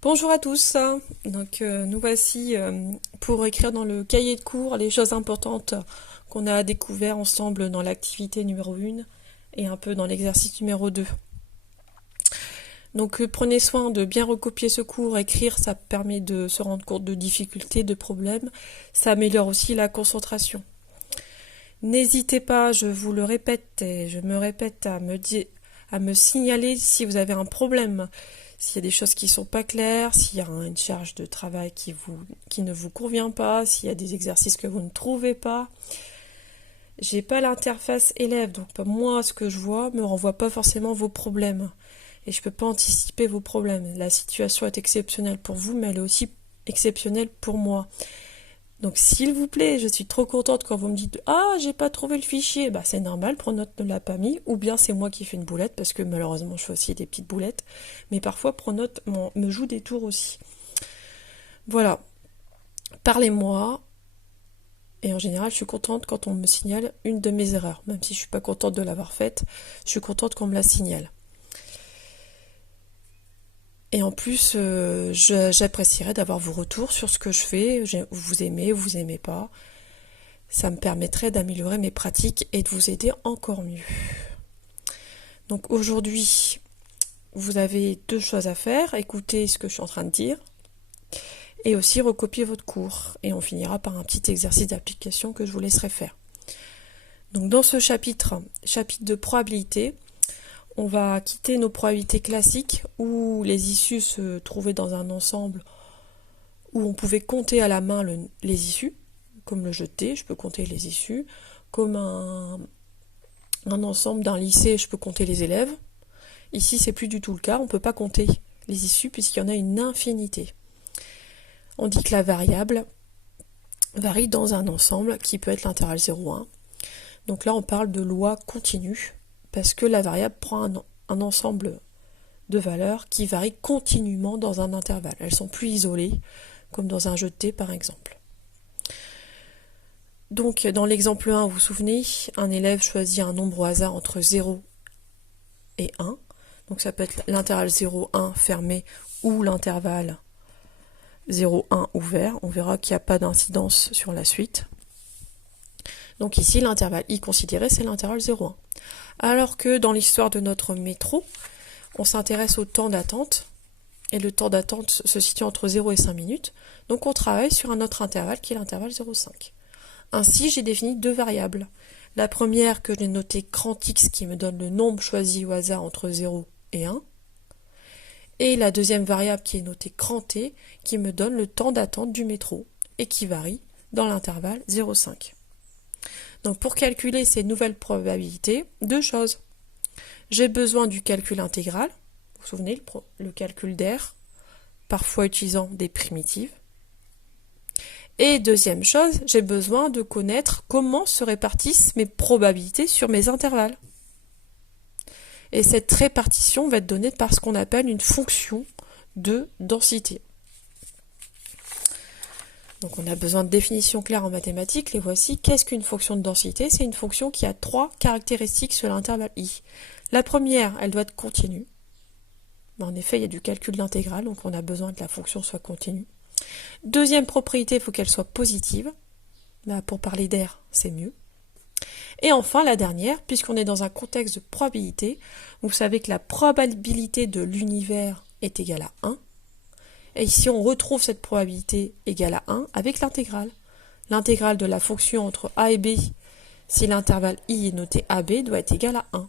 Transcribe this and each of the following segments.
Bonjour à tous. Nous voici pour écrire dans le cahier de cours les choses importantes qu'on a découvert ensemble dans l'activité numéro 1 et un peu dans l'exercice numéro 2. Prenez soin de bien recopier ce cours. Écrire, ça permet de se rendre compte de difficultés, de problèmes. Ça améliore aussi la concentration. N'hésitez pas, je vous le répète et je me répète, à me signaler si vous avez un problème. S'il y a des choses qui ne sont pas claires, s'il y a une charge de travail qui ne vous convient pas, s'il y a des exercices que vous ne trouvez pas. J'ai pas l'interface élève, donc moi, ce que je vois me renvoie pas forcément vos problèmes. Et je peux pas anticiper vos problèmes. La situation est exceptionnelle pour vous, mais elle est aussi exceptionnelle pour moi. Donc s'il vous plaît, je suis trop contente quand vous me dites «Ah, j'ai pas trouvé le fichier». Bah c'est normal, Pronote ne l'a pas mis, ou bien c'est moi qui fais une boulette, parce que malheureusement je fais aussi des petites boulettes, mais parfois Pronote me joue des tours aussi. Voilà, parlez-moi, et en général je suis contente quand on me signale une de mes erreurs, même si je suis pas contente de l'avoir faite, je suis contente qu'on me la signale. Et en plus, j'apprécierais d'avoir vos retours sur ce que je fais, vous aimez pas. Ça me permettrait d'améliorer mes pratiques et de vous aider encore mieux. Donc aujourd'hui, vous avez 2 choses à faire. Écoutez ce que je suis en train de dire et aussi recopier votre cours. Et on finira par un petit exercice d'application que je vous laisserai faire. Donc dans ce chapitre de probabilité, on va quitter nos probabilités classiques où les issues se trouvaient dans un ensemble où on pouvait compter à la main les issues, comme le jeu de dés, je peux compter les issues, comme un ensemble d'un lycée, je peux compter les élèves. Ici, c'est plus du tout le cas, on ne peut pas compter les issues puisqu'il y en a une infinité. On dit que la variable varie dans un ensemble qui peut être l'intervalle 0,1. Donc là, on parle de loi continue parce que la variable prend un ensemble de valeurs qui varient continuellement dans un intervalle. Elles sont plus isolées, comme dans un jeu de dés par exemple. Donc dans l'exemple 1, vous vous souvenez, un élève choisit un nombre au hasard entre 0 et 1. Donc ça peut être l'intervalle 0,1 fermé ou l'intervalle 0,1 ouvert. On verra qu'il n'y a pas d'incidence sur la suite. Donc ici, l'intervalle I considéré, c'est l'intervalle 0,1. Alors que dans l'histoire de notre métro, on s'intéresse au temps d'attente. Et le temps d'attente se situe entre 0 et 5 minutes. Donc on travaille sur un autre intervalle qui est l'intervalle 0,5. Ainsi, j'ai défini 2 variables. La première que j'ai notée grand X qui me donne le nombre choisi au hasard entre 0 et 1. Et la deuxième variable qui est notée grand T qui me donne le temps d'attente du métro et qui varie dans l'intervalle 0,5. Donc pour calculer ces nouvelles probabilités, 2 choses. J'ai besoin du calcul intégral, vous vous souvenez, le calcul d'air, parfois utilisant des primitives. Et deuxième chose, j'ai besoin de connaître comment se répartissent mes probabilités sur mes intervalles. Et cette répartition va être donnée par ce qu'on appelle une fonction de densité. Donc on a besoin de définitions claires en mathématiques, les voici. Qu'est-ce qu'une fonction de densité? C'est une fonction qui a 3 caractéristiques sur l'intervalle i. La première, elle doit être continue. En effet, il y a du calcul d'intégral, donc on a besoin que la fonction soit continue. Deuxième propriété, il faut qu'elle soit positive. Là, pour parler d'air, c'est mieux. Et enfin, la dernière, puisqu'on est dans un contexte de probabilité, vous savez que la probabilité de l'univers est égale à 1. Et ici, on retrouve cette probabilité égale à 1 avec l'intégrale. L'intégrale de la fonction entre a et b, si l'intervalle i est noté ab, doit être égal à 1.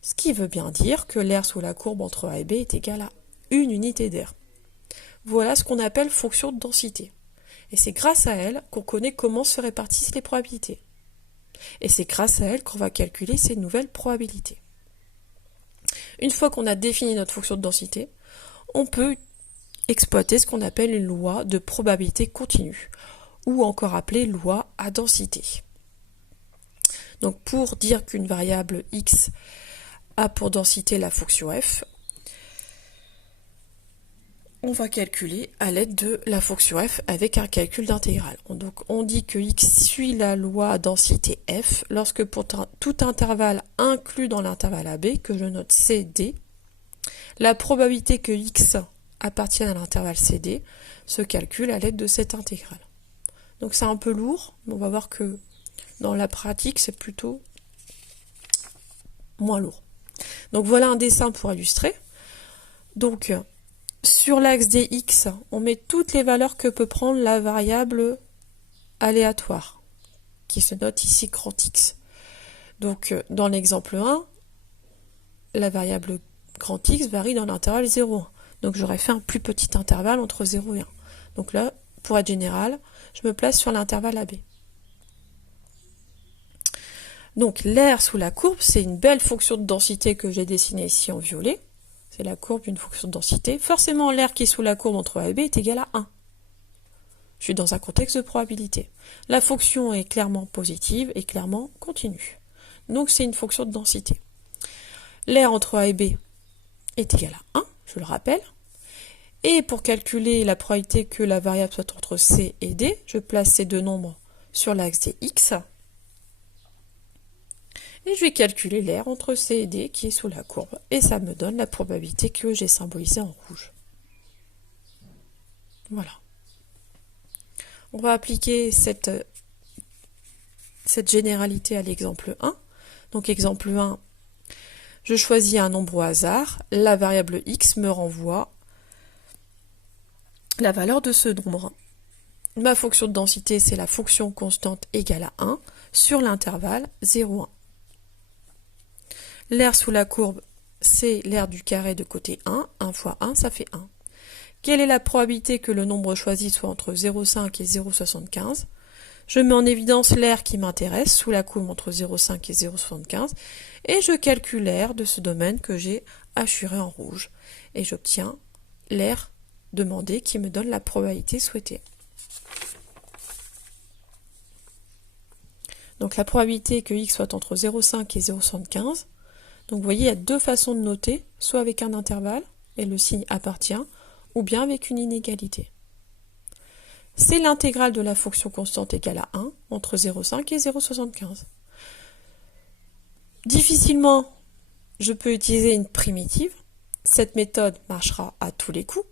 Ce qui veut bien dire que l'air sous la courbe entre a et b est égal à une unité d'air. Voilà ce qu'on appelle fonction de densité. Et c'est grâce à elle qu'on connaît comment se répartissent les probabilités. Et c'est grâce à elle qu'on va calculer ces nouvelles probabilités. Une fois qu'on a défini notre fonction de densité, on peut exploiter ce qu'on appelle une loi de probabilité continue, ou encore appelée loi à densité. Donc pour dire qu'une variable x a pour densité la fonction f, on va calculer à l'aide de la fonction f avec un calcul d'intégrale. Donc on dit que x suit la loi à densité f lorsque pour tout intervalle inclus dans l'intervalle AB, que je note CD, la probabilité que x appartiennent à l'intervalle CD se calculent à l'aide de cette intégrale. Donc c'est un peu lourd, mais on va voir que dans la pratique, c'est plutôt moins lourd. Donc voilà un dessin pour illustrer. Donc sur l'axe des x, on met toutes les valeurs que peut prendre la variable aléatoire, qui se note ici grand X. Donc dans l'exemple 1, la variable grand X varie dans l'intervalle 0, 1. Donc j'aurais fait un plus petit intervalle entre 0 et 1. Donc là, pour être général, je me place sur l'intervalle AB. Donc l'aire sous la courbe, c'est une belle fonction de densité que j'ai dessinée ici en violet. C'est la courbe d'une fonction de densité. Forcément, l'aire qui est sous la courbe entre A et B est égal à 1. Je suis dans un contexte de probabilité. La fonction est clairement positive et clairement continue. Donc c'est une fonction de densité. L'aire entre A et B est égal à 1, je le rappelle. Et pour calculer la probabilité que la variable soit entre C et D, je place ces deux nombres sur l'axe des X. Et je vais calculer l'aire entre C et D qui est sous la courbe. Et ça me donne la probabilité que j'ai symbolisée en rouge. Voilà. On va appliquer cette généralité à l'exemple 1. Donc exemple 1, je choisis un nombre au hasard. La variable x me renvoie la valeur de ce nombre. Ma fonction de densité, c'est la fonction constante égale à 1 sur l'intervalle 0, 1. L'aire sous la courbe, c'est l'aire du carré de côté 1. 1 fois 1, ça fait 1. Quelle est la probabilité que le nombre choisi soit entre 0,5 et 0,75 ? Je mets en évidence l'aire qui m'intéresse, sous la courbe entre 0,5 et 0,75, et je calcule l'aire de ce domaine que j'ai hachuré en rouge. Et j'obtiens l'aire demandée qui me donne la probabilité souhaitée. Donc la probabilité que x soit entre 0,5 et 0,75. Donc vous voyez, il y a deux façons de noter, soit avec un intervalle, et le signe appartient, ou bien avec une inégalité. C'est l'intégrale de la fonction constante égale à 1 entre 0,5 et 0,75. Difficilement, je peux utiliser une primitive. Cette méthode marchera à tous les coups.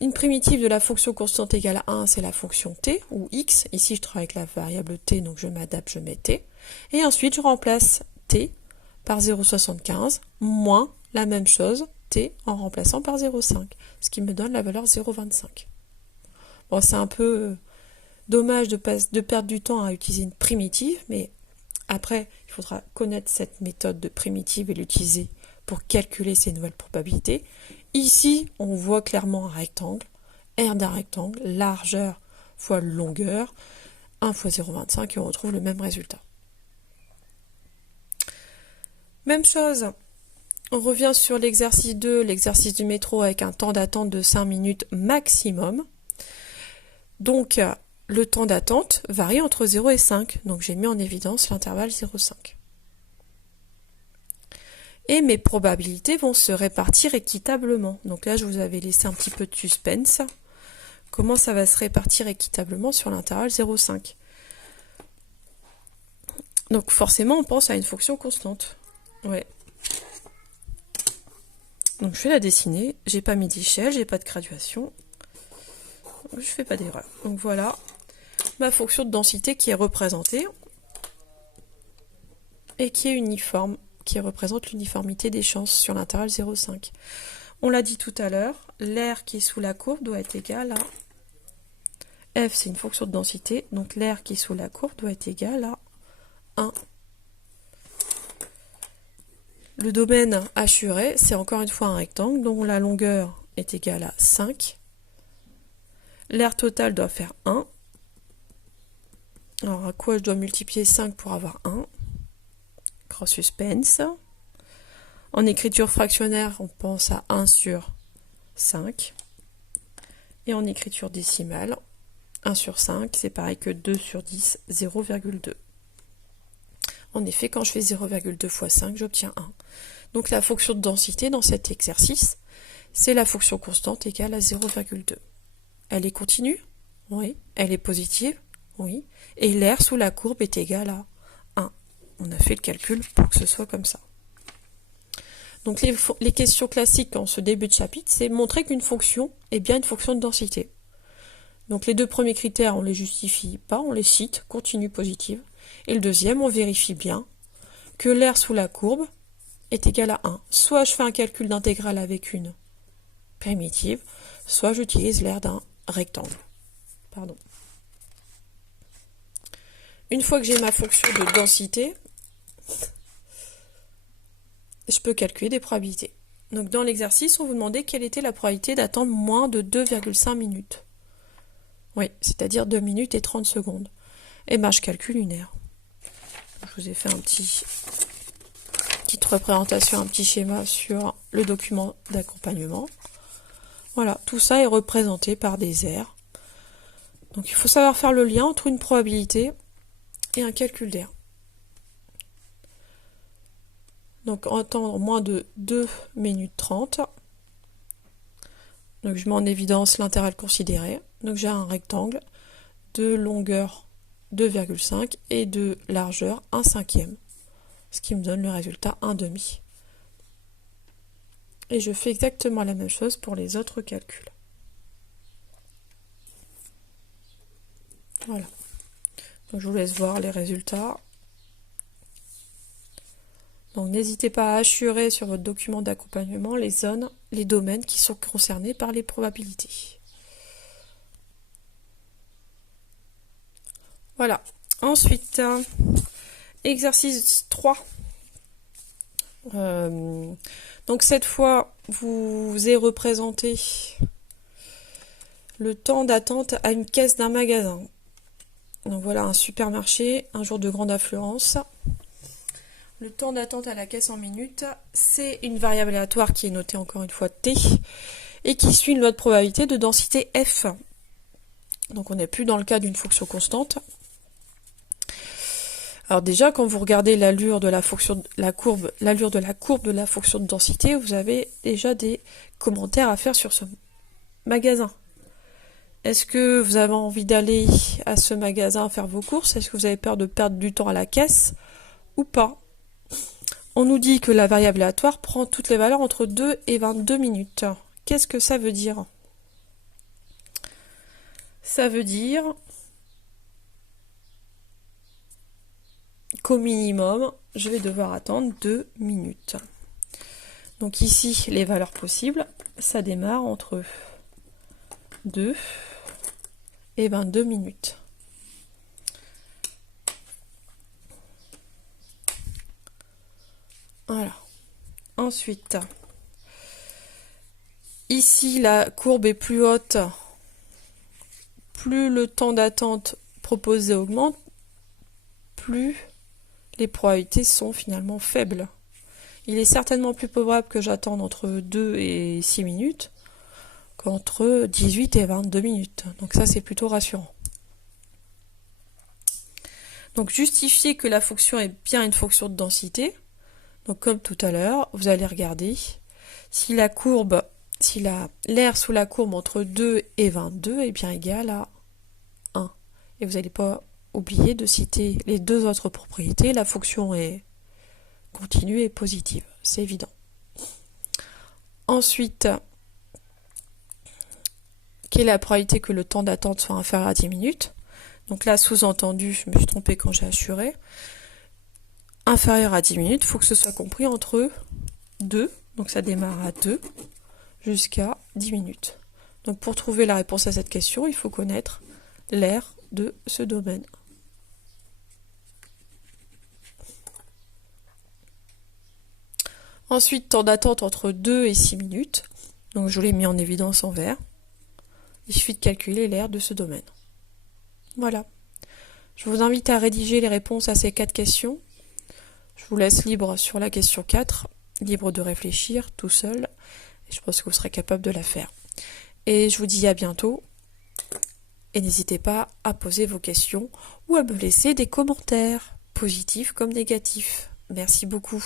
Une primitive de la fonction constante égale à 1, c'est la fonction t, ou x. Ici, je travaille avec la variable t, donc je m'adapte, je mets t. Et ensuite, je remplace t par 0,75 moins la même chose, t, en remplaçant par 0,5, ce qui me donne la valeur 0,25. Bon, c'est un peu dommage de perdre du temps à utiliser une primitive, mais après, il faudra connaître cette méthode de primitive et l'utiliser pour calculer ces nouvelles probabilités. Ici, on voit clairement un rectangle, R d'un rectangle, largeur fois longueur, 1 fois 0,25, et on retrouve le même résultat. Même chose, on revient sur l'exercice 2, l'exercice du métro avec un temps d'attente de 5 minutes maximum. Donc, le temps d'attente varie entre 0 et 5. Donc, j'ai mis en évidence l'intervalle 0,5. Et mes probabilités vont se répartir équitablement. Donc là, je vous avais laissé un petit peu de suspense. Comment ça va se répartir équitablement sur l'intervalle 0,5 ? Donc, forcément, on pense à une fonction constante. Ouais. Donc, je vais la dessiner. J'ai pas mis d'échelle, j'ai pas de graduation. Je fais pas d'erreur. Donc voilà ma fonction de densité qui est représentée et qui est uniforme, qui représente l'uniformité des chances sur l'intervalle 0,5. On l'a dit tout à l'heure, l'aire qui est sous la courbe doit être égale à f, c'est une fonction de densité, donc l'aire qui est sous la courbe doit être égale à 1. Le domaine hachuré, c'est encore une fois un rectangle dont la longueur est égale à 5. L'aire totale doit faire 1. Alors à quoi je dois multiplier 5 pour avoir 1 ? Grand suspense. En écriture fractionnaire, on pense à 1 sur 5. Et en écriture décimale, 1 sur 5, c'est pareil que 2 sur 10, 0,2. En effet, quand je fais 0,2 fois 5, j'obtiens 1. Donc la fonction de densité dans cet exercice, c'est la fonction constante égale à 0,2. Elle est continue ? Oui. Elle est positive ? Oui. Et l'aire sous la courbe est égale à 1. On a fait le calcul pour que ce soit comme ça. Donc les questions classiques en ce début de chapitre, c'est montrer qu'une fonction est bien une fonction de densité. Donc les deux premiers critères, on ne les justifie pas, on les cite, continue positive. Et le deuxième, on vérifie bien que l'aire sous la courbe est égal à 1. Soit je fais un calcul d'intégrale avec une primitive, soit j'utilise l'aire d'un rectangle. Pardon. Une fois que j'ai ma fonction de densité, je peux calculer des probabilités. Donc dans l'exercice, on vous demandait quelle était la probabilité d'attendre moins de 2,5 minutes. Oui, c'est-à-dire 2 minutes et 30 secondes. Et bien je calcule une aire. Je vous ai fait petite représentation, un petit schéma sur le document d'accompagnement. Voilà, tout ça est représenté par des aires. Donc il faut savoir faire le lien entre une probabilité et un calcul d'aire. Donc attendre moins de 2 minutes 30. Donc je mets en évidence l'intervalle considéré. Donc j'ai un rectangle de longueur 2,5 et de largeur 1/5. Ce qui me donne le résultat 1/2. Et je fais exactement la même chose pour les autres calculs. Voilà. Donc je vous laisse voir les résultats. Donc n'hésitez pas à assurer sur votre document d'accompagnement les zones, les domaines qui sont concernés par les probabilités. Voilà. Ensuite, exercice 3. Donc cette fois, vous est représenté le temps d'attente à une caisse d'un magasin. Donc voilà, un supermarché, un jour de grande affluence. Le temps d'attente à la caisse en minutes, c'est une variable aléatoire qui est notée encore une fois T et qui suit une loi de probabilité de densité F. Donc on n'est plus dans le cas d'une fonction constante. Alors déjà, quand vous regardez l'allure de la courbe de la fonction de densité, vous avez déjà des commentaires à faire sur ce magasin. Est-ce que vous avez envie d'aller à ce magasin faire vos courses? Est-ce que vous avez peur de perdre du temps à la caisse ou pas? On nous dit que la variable aléatoire prend toutes les valeurs entre 2 et 22 minutes. Qu'est-ce que ça veut dire? Ça veut dire qu'au minimum, je vais devoir attendre 2 minutes. Donc ici, les valeurs possibles, ça démarre entre 2 et 22 minutes. Voilà. Ensuite, ici, la courbe est plus haute, plus le temps d'attente proposé augmente, plus les probabilités sont finalement faibles. Il est certainement plus probable que j'attende entre 2 et 6 minutes qu'entre 18 et 22 minutes. Donc ça, c'est plutôt rassurant. Donc justifier que la fonction est bien une fonction de densité. Donc comme tout à l'heure, vous allez regarder si l'aire sous la courbe entre 2 et 22 est bien égale à 1. Et vous n'allez pas oublier de citer les deux autres propriétés. La fonction est continue et positive, c'est évident. Ensuite, quelle est la probabilité que le temps d'attente soit inférieur à 10 minutes? Donc là, sous-entendu, je me suis trompée quand j'ai assuré. Inférieur à 10 minutes, il faut que ce soit compris entre 2, donc ça démarre à 2, jusqu'à 10 minutes. Donc pour trouver la réponse à cette question, il faut connaître l'aire de ce domaine. Ensuite, temps d'attente entre 2 et 6 minutes. Donc je l'ai mis en évidence en vert. Il suffit de calculer l'aire de ce domaine. Voilà. Je vous invite à rédiger les réponses à ces 4 questions. Je vous laisse libre sur la question 4, libre de réfléchir tout seul. Et je pense que vous serez capable de la faire. Et je vous dis à bientôt. Et n'hésitez pas à poser vos questions ou à me laisser des commentaires, positifs comme négatifs. Merci beaucoup.